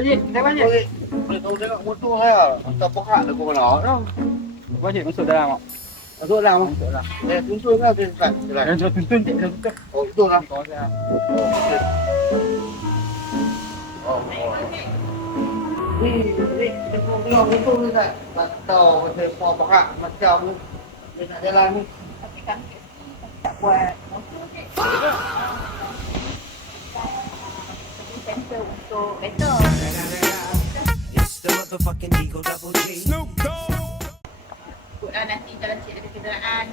Jadi, kita banyak. Boleh tahu tengok motor saya. Hantar pokat dah kau mana. Banyak masuk dalam. Masuk dalam. Masuk dalam. Tuntun kan dia start. Yang sudah tuntun, cik. Dah tutup. Oh, betul lah. Kau saya. Ni, tengok motor ni tak. Tak tahu macam semua pokat macam ni. Dia nak jalan ni. Tapi kan tak buat motor je. Center untuk better. It's the motherfucking Eagle Double G. Snoop Dogg. Ikutlah nanti kalau cik ada kenderaan,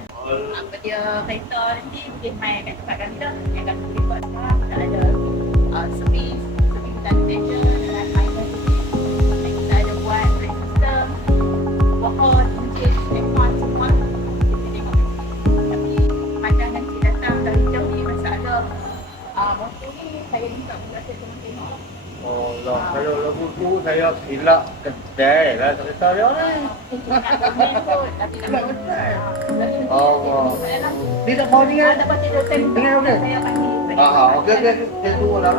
apa dia kereta nanti boleh main kat tempat kami dah. Yang kami boleh buat sekarang kita ada servis dan measure dengan minor dan kita ada buat brake system, pohon, engine, aircon semua. Kita tengok tapi macam nanti datang dari jauh ni masalah motor ni saya minta buat saya tengok. Oh, kalau lagu tu saya silap kedai lah kereta dia ni. Oh, dia tak mau ni kan? Tengah okey. Okey. Saya tunggu lah.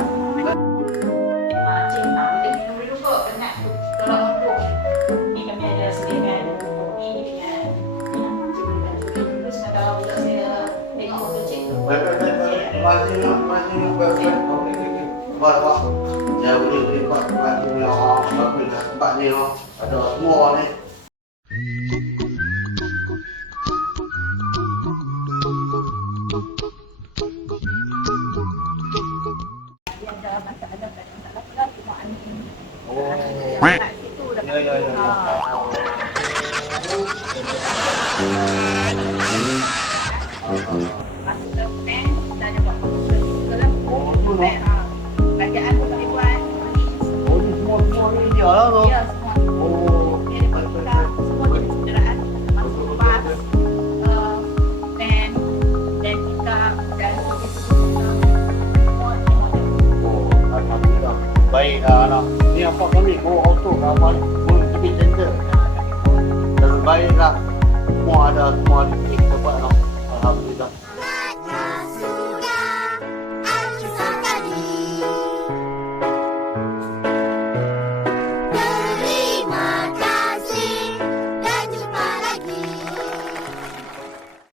Cik, boleh minum dulu ke? Penat tu. Tolong untuk. Ni kami ada sediakan kopi dengan terus kalau bila saya tengok motor cik tu. Masih. Buat. Ya boleh buat ni lah. Tempat ni lah. Ada semua ni. Dia ada masalah pula cuma angin. Oh. Kat situ dah. Ya. Masuk ke pen, kita ada buat dalam. Oh, tu lah. Belajar pun boleh buat. Oh, ni semua ni dia lah tu. Ya, semua. Oh. Dia ada buat semua jenis kenderaan masuk bas, van, dan pickup dan semua model. Oh, alhamdulillah. Baik anak. Ni apa kami bawa auto ke apa ni? Pun lebih center. Dan baiklah. Semua ada semua kita buat